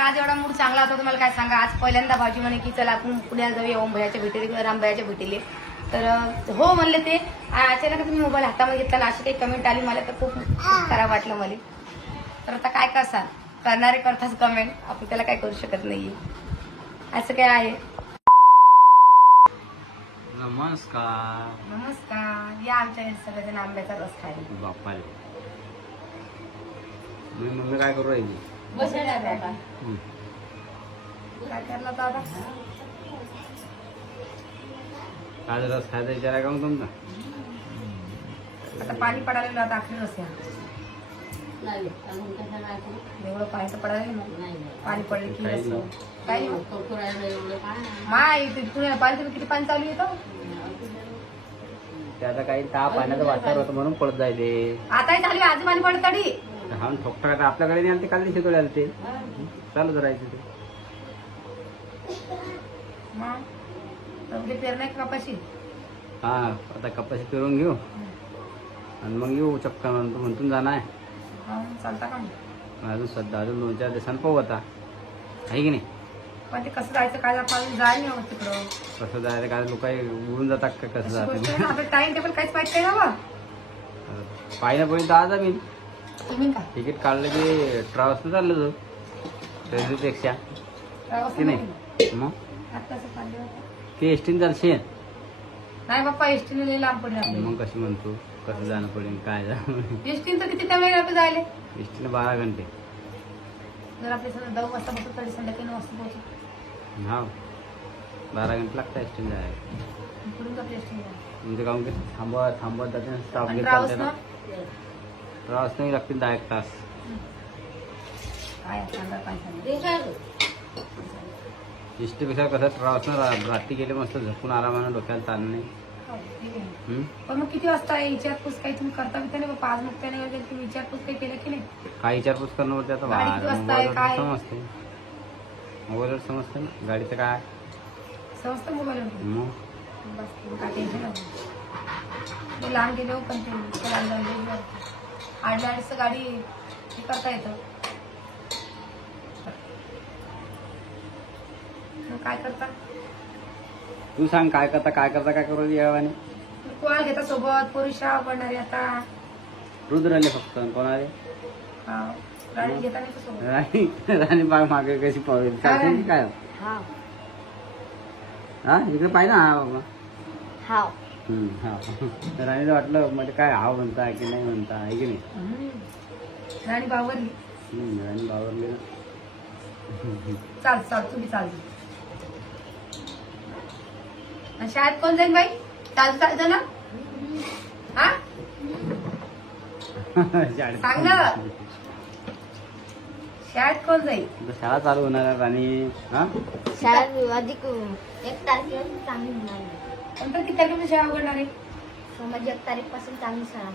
आज एवढा मूड चांगला होता तुम्हाला काय सांगा. आज पहिल्यांदा भाऊजी म्हणे की चला आपण पुण्याला जाऊया ओम भैयाच्या भेटीले किंवा राम भैयाच्या भेटीले. तर हो म्हणले ते. अचानक तुम्ही मोबाईल हातामध्ये घेतला अशी काही कमेंट आली मला तर खूप खराब वाटलं मला. तर आता काय करसा करणारे करताच कमेंट आपण त्याला काय करू शकत नाहीये. असं काय आहे. नमस्कार. नमस्कार. या आमच्या सगळेजण आंब्याचा रस खायला. बाप्पाले मी मम्मी काय करू राहिली. बसल्या बाबा काय करला दादा. काय रस खायचा विचार आहे का मग तुमचा. आता पाणी पडायला आता आखरी रस एवढं पाणी तर पडायला ना. पाणी पडले की रस काही माय पुण्याला पाणी तुम्ही किती पाणी चालू येतं. ते आता काही ताप पाण्याचं वातावरण होतं म्हणून पडत जायले. आताही चालू आहे. आज पाणी पडत तडी हा ठोकटा का आपल्याकडे नाही आले ते काल शेतोळे आले ते चालूच राहायचं ते. मग पेरण्या कपाशी. हा आता कपाशी पेरून घेऊ आणि मग येऊ चक्कर म्हणतून जाणार आहे. चालता का अजून सध्या अजून 2-4 दिवसांनी पाहू आता आहे की नाही. पण ते कसं जायचं काय आपण जाय नाही तिकडं. कसं जायचं काय लोक उडून जातात का कसं जातं. आपलं टाइम टेबल काहीच पाहिजे काय बाबा. पाहिल्यापर्यंत आज आम्ही तुम्ही का तिकीट काढलं की ट्रॅव्हल्सनं चाललं जाऊ रेल्वेपेक्षा की नाही. मग ते एसटीने चालशील नाही बाप्पा. एसटीने लई लांब पडले. मग कशी म्हणतो कसं जाणं पडेल काय जाणं. एसटीने तर किती टाइम लागतो जायला. एसटीने 12 घंटे. जर आपले समजा 10 वाजता बसतो तरी संध्याकाळी 9 वाजता पोहोचतो. हा 12 घंटे लागतात एसटीने जायला. इकडून आपली एसटीने म्हणजे काहून की थांबत जाते स्टॉप घेत ट्रॅव्हल्स चालते ना ना. ट्रॅव्हल्स नाही लागतील 10-1 तास. काय सांगा काय सांगा. एसटीपेक्षा कसं ट्रॅव्हल्सनं रात्री गेले मस्त झोपून आरामानं डोक्याला ताण नाही. पण मग किती वाजता विचारपूस काही तुम्ही करता बिता नाही बाबा. आज मुक्त्याने वगैरे तुम्ही विचारपूस काही केलं की नाही. काय विचारपूस करणं होते आता गाडी किती वाजता आहे, काय? समजते मोबाईलवर समजते ना गाडीचं काय समजतं मोबाईलवर. मग बस काय टेन्शन नाही. मी लहान गेलो पण ते आडल्याचं गाडी हे करता येतं. काय करता तू सांग काय करता काय करू यावाने. कोणाला घेता सोबत. पोरीशा पडणारी आता रुद्रले फक्त कोणाले गाडी घेता नाही का सोबत. राणी बाग मागे कशी पावेल काय काय हा इकडे पाहिजे ना. हा बाबा हा राणीला वाटलं म्हणजे काय हाव म्हणता की नाही म्हणता आहे की नाही. राणी बावरली. राणी बावरली ना. चाल तुम्ही चालतो. शाळेत कोण जाईल बाई. चालतो ना. हा सांग ना. शाळेत कोण जाईल. शाळा चालू होणार आहे राणी. हा शाळा अधिक 1 तारखेला चांगली होणार. नंतर किती तारखेला शाळा उघडणार आहे. समज 1 तारीखपासून चांगली शाळा.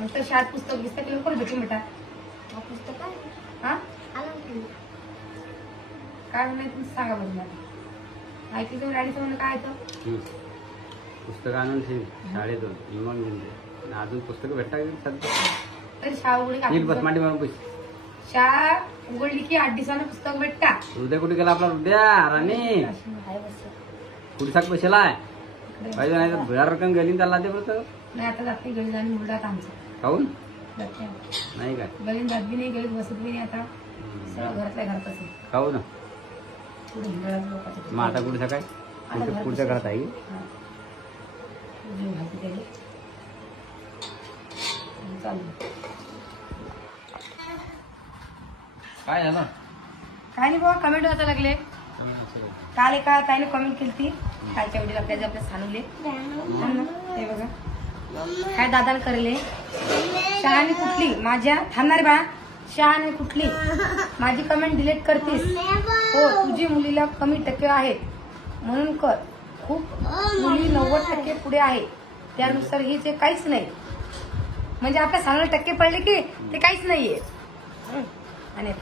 नंतर शाळेत पुस्तक लवकर भेटून बेटा. पुस्तक हा आला काय म्हणणं तुम्ही सांगा बरं मला. माहिती तुम्ही राणीचं म्हणणं काय येतं. पुस्तक आणून ठेव शाळेतून मग घेऊन अजून पुस्तकं भेटता सध्या. तरी शाळा उघडली बस मांडी मारून पैसे. शाळा उघडली की 8 दिवसानं पुस्तक भेटता. उद्या कुठे गेला आपला उद्या राणी कुठे साक पैशाला आहे पाहिजे नाही तर 1000 रक्कम गेली त्याला ते पुस्तक नाही. आता जात नाही गळीत आणि मुलगात आमचं खाऊन जाते नाही काय गळीत जात बी नाही. गळीत बसत बी नाही. आता सगळं घरातल्या घरात असेल. खाऊ ना. पुढे हिंगळात लोकांचं. मग आता कुठे सकाळी पुढच्या घरात आहे काय झालं. काय नाही बाबा. कमेंट व्हायला लागले. काल एका ताईने कमेंट केली ती कालच्या व्हिडिओ आपल्या सांगले. हे बघा काय दादाला करले. शहाणी कुठली माझ्या थांबणारे बा. शहाणी कुठली माझी कमेंट डिलीट करतीस. हो तुझी मुलीला कमी टक्के आहेत म्हणून कर. खूप मुली 90% पुढे आहे त्यानुसार ही ते काहीच नाही. म्हणजे आपल्या सांगणं टक्के पडले की ते काहीच नाहीये. आणि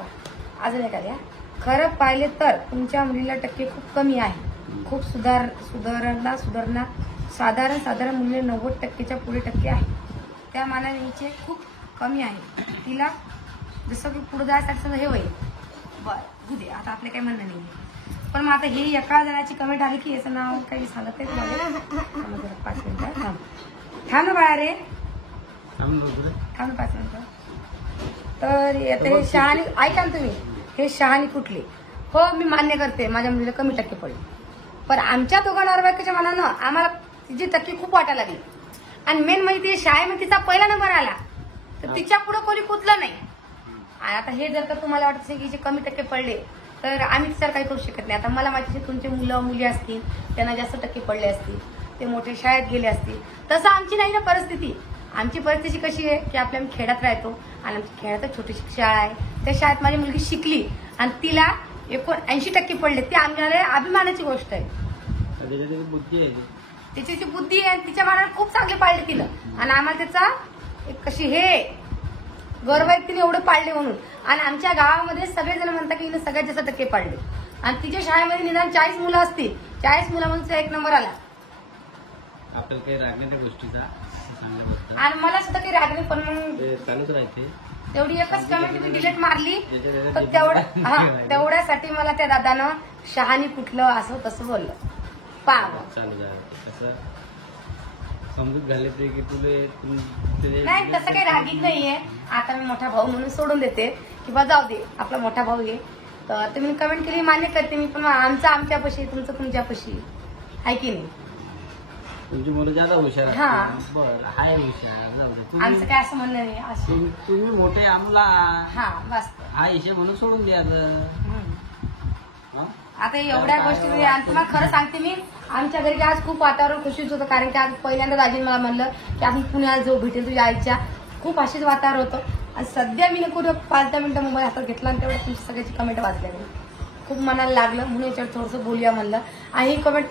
अजून एखाद्या खरं पाहिले तर तुमच्या मुलीला टक्के खूप कमी आहे. खूप सुधारणा साधारण मुलीला 90%च्या पुढे टक्के आहे. त्या मानाने हिचे खूप कमी आहे. तिला जसं की पुढे जायसाठी हे होईल बरं होऊ दे, आता आपले काही म्हणणं नाही. पण मग आता ही एका जणाची कमेंट आली की याचं नाव काही सांगत नाही तुम्हाला. थांबा जरा 5 मिनिटं थांब ना बाळा रे, थांब ना 5 मिनिटं. तर आता हे शहाणी ऐका ना तुम्ही, हे शहाणी कुठली. हो मी मान्य करते माझ्या मुलीला कमी टक्के पडले, पण आमच्या दोघांना बायकोच्या मनानं आम्हाला तिची टक्के खूप वाटायला लागली. आणि मेन म्हणजे ती शाळेमध्ये तिचा पहिला नंबर आला तर तिच्या पुढे कोणी कुठलं नाही. आणि आता हे जर का तुम्हाला वाटत असेल की हिचे कमी टक्के पडले तर आम्ही तिच्यावर काही करू शकत नाही. आता मला माहिती आहे तुमचे मुलं मुली असतील त्यांना जास्त टक्के पडले असतील, ते मोठे शाळेत गेले असतील. तसं आमची नाही ना परिस्थिती. आमची परिस्थिती कशी आहे की आम्ही खेड्यात राहतो आणि आमची खेड्यात छोटीशी शाळा आहे. त्या शाळेत माझी मुलगी शिकली आणि तिला 80% पडले. ती आमच्या अभिमानाची गोष्ट आहे. बुद्धी आहे, तिची जी बुद्धी आहे तिच्या मनात खूप चांगले पाळले तिला. आणि आम्हाला त्याचा एक कशी हे गर्व आहे तिने एवढे पाळले म्हणून. आणि आमच्या गावामध्ये सगळेजण म्हणतात की हिने सगळ्यात जास्त टक्के पाडले. आणि तिच्या शाळेमध्ये निदान 40 मुलं असतील, 40 मुलांमध्ये 1 नंबर आला. आपल्याला काही राग नाही त्या गोष्टीचा, चांगल्या गोष्ट. आणि मला सुद्धा काही राग नाही, पण मग चालूच राहते. तेवढी एकच कमेंट मी डिलीट मारली तर तेवढ्यासाठी मला त्या दादानं शहाणी कुठलं असं तसं बोललं. चालू कसं समजूत घाले ते की तुला नाही तसं काही रागीत नाहीये. आता मी मोठा भाऊ म्हणून सोडून देते की बा जाऊ दे आपला मोठा भाऊ आहे. तर तुम्ही कमेंट केली मान्य करते मी, पण आमचं आमच्यापाशी तुमचं तुमच्यापाशी आहे की नाही. तुमची मुलं जादा हुशार हा. बरं हाय हुशार, जाऊ दे. आमचं काय असं म्हणणं नाही असं. तुम्ही मोठे आम्हाला हा बस हा हिशे म्हणून सोडून द्यायचं. आता एवढ्या गोष्टी म्हणजे आणि तुम्हाला खरं सांगते मी, आमच्या घरी आज खूप वातावरण खुशीच होतं. कारण की आज पहिल्यांदा दाजीने मला म्हणलं की आपण पुण्याला जाऊ भेटेल तुझ्या आईच्या. खूप अशीच वातावरण होतं. आणि सध्या मी कुठं 5-10 मिनिटं मोबाईल हातात घेतला आणि तेवढं तुमची सगळ्याची कमेंट वाचल्या गेली. खूप मनाला लागलं म्हणून याच्यावर थोडंसं बोलूया म्हणलं. आणि ही कमेंट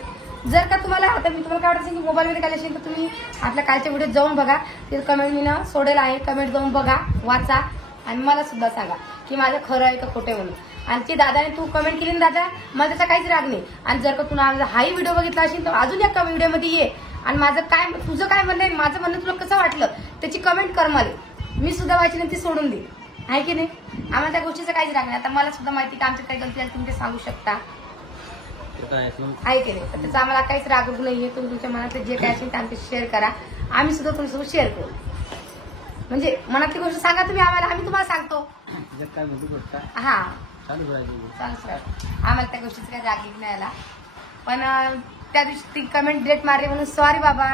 जर का तुम्हाला आता मी तुम्हाला काय वाटत असेल की मोबाईलमध्ये काढली असेल तर तुम्ही आपल्या कालच्या व्हिडिओ जाऊन बघा. ते कमेंट मी ना सोडेल आहे. कमेंट जाऊन बघा, वाचा आणि मला सुद्धा सांगा की माझं खरं आहे का खोटं आहे म्हणून. आणि ते दादाने तू कमेंट केली ना दादा, मला त्याचा काहीच राग नाही. आणि जर का तू हाही व्हिडिओ बघितला असेल तर अजून एका व्हिडिओमध्ये ये आणि माझं काय तुझं काय म्हणणं आहे, माझं म्हणणं तुला कसं वाटलं त्याची कमेंट कर मला. मी सुद्धा व्हायची नाही ती सोडून दे, आहे की नाही. आम्हाला त्या गोष्टीचं काहीच राग नाही. आता मला सुद्धा माहिती की आमच्या काही गलती आहे तुम्ही ते सांगू शकता, आहे की नाही. तर त्याचा आम्हाला काहीच राग नाहीये. तुम्ही तुमच्या मनातले जे काय असेल ते आमच्याशी शेअर करा. आम्ही सुद्धा तुमच्यासोबत शेअर करू. म्हणजे मनातली गोष्ट सांगा तुम्ही आम्हाला, आम्ही तुम्हाला सांगतो. हा चालूच राहतो. आम्हाला त्या गोष्टीचा काही राग नाही आला. पण त्या दिवशी ती कमेंट डिलीट मारली म्हणून सॉरी बाबा.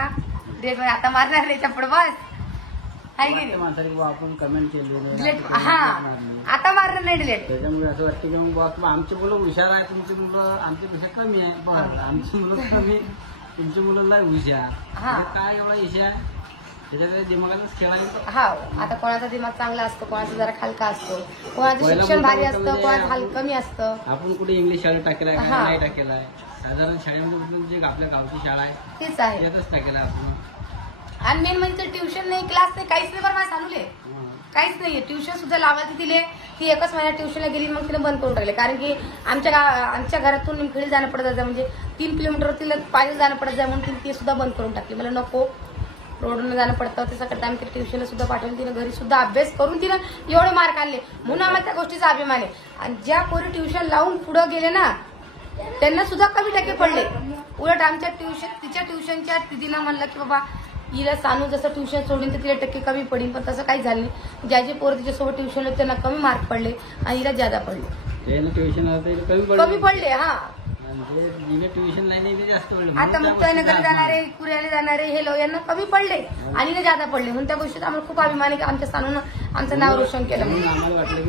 डिलीट आता मारणार नाही पुढे बस, आहे की नाही. आपण कमेंट केली डिलीट हा आता मारणार नाही डिलीट. त्याच्यामुळे असं वाटतं की मग आमची मुलं हुशार आहे, तुमची मुलं आमच्यापेक्षा कमी आहे. बरं आमची मुलं कमी, तुमची मुलं लय हुशार. काय एवढा विषय आहे त्याच्याकडे दिमागातच खेळायला. हा आता कोणाचा दिमाग चांगला असतो, कोणाचा जरा हलका असतो, कोणाचं शिक्षण भारी असतं, कोणाचं कमी असतं. आपण कुठे इंग्लिश शाळेत टाकेलाय नाही टाकेलाय, साधारण शाळेमध्ये जे आपल्या गावची शाळा आहे तीच आहे त्यातच टाकेला आपण. आणि मेन म्हणजे ट्युशन नाही, क्लास नाही, काहीच नाही. बरं मला सांगले काहीच नाहीये. ट्युशन सुद्धा लावायची दिले. ती एकच महिन्यात ट्युशनला गेली मग तिला बंद करून टाकले. कारण की आमच्या घरातून निमखेडी जाणं पडत जायचं, म्हणजे 3 किलोमीटर तिला पायी जाणं पडत जाय म्हणून ती सुद्धा बंद करून टाकली. मला नको रोडनं जाणं पडतं त्याच्याकडे आम्ही ट्युशनला सुद्धा पाठवून तिनं घरी सुद्धा अभ्यास करून तिनं एवढे मार्क आणले म्हणून आम्हाला त्या गोष्टीचा अभिमान आहे. आणि ज्या पोरी ट्युशन लावून पुढे गेले ना त्यांना सुद्धा कमी टक्के पडले. उलट आमच्या तिच्या ट्युशनच्या दिदीनं म्हणलं की बाबा हिला सानू जसं ट्युशन सोडून तर तिला टक्के कमी पडेल, पण तसं काही झालं नाही. ज्या जे पोरं तिच्यासोबत ट्युशन होते त्यांना कमी मार्क पडले आणि हिला ज्यादा पडले, कमी पडले. हा ट्युशन लाईन जास्त पडले. आता मुक्ताईनगर जाणारे, कुर्याला जाणारे हेलो यांना कमी पडले आणि हिला ज्यादा पडले. म्हणून त्या गोष्टीत आम्हाला खूप अभिमान आहे की आमच्या सानूनं आमचं नाव रोशन केलं. आम्हाला वाटलं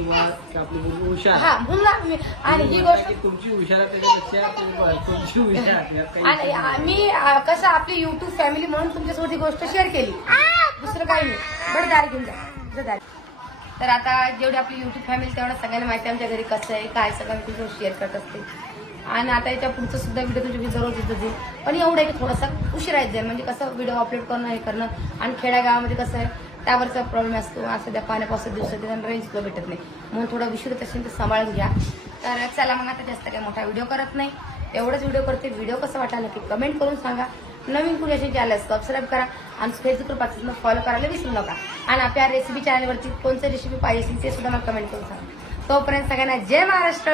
की आपली मुलगी हुशार. हा म्हणून आणि ही गोष्ट तुमची हुशार त्याच्यापेक्षा तुमची हुशार. आणि मी कसं आपली युट्यूब फॅमिली म्हणून तुमच्यासोबत ही गोष्ट शेअर केली, दुसरं काही नाही. बरं दारी घेऊन जा. तर आता जेवढी आपली युट्यूब फॅमिली तेवढं सगळ्यांना माहिती आमच्या घरी कसं आहे काय सगळं मी तुमचं शेअर करत असते. आणि आता याच्या पुढचं सुद्धा व्हिडिओ तुमची दररोज येत जाईल. पण एवढं आहे की थोडासा उशिरा येत जाईल. म्हणजे कसं व्हिडिओ अपलोड करणं हे करणं आणि खेड्यागावामध्ये कसं आहे त्यावरचा प्रॉब्लेम असतो. असं त्या पाण्यापासून दिवसात त्यांना रेंज सुद्धा भेटत नाही म्हणून थोडा उशीर असेल तर सांभाळून घ्या. तर चला मग आता जास्त काही मोठा व्हिडिओ करत नाही, एवढंच व्हिडिओ करते. व्हिडिओ कसं वाटायला की कमेंट करून सांगा. नवीन कुणी असेल चॅनल सबस्क्राईब करा आणि फेसबुक पासून फॉलो करायला विसरू नका. आणि आपल्या रेसिपी चॅनलवरती कोणती रेसिपी पाहिजे असेल ते सुद्धा मला कमेंट करून सांगा. तोपर्यंत सगळ्यांना जय महाराष्ट्र.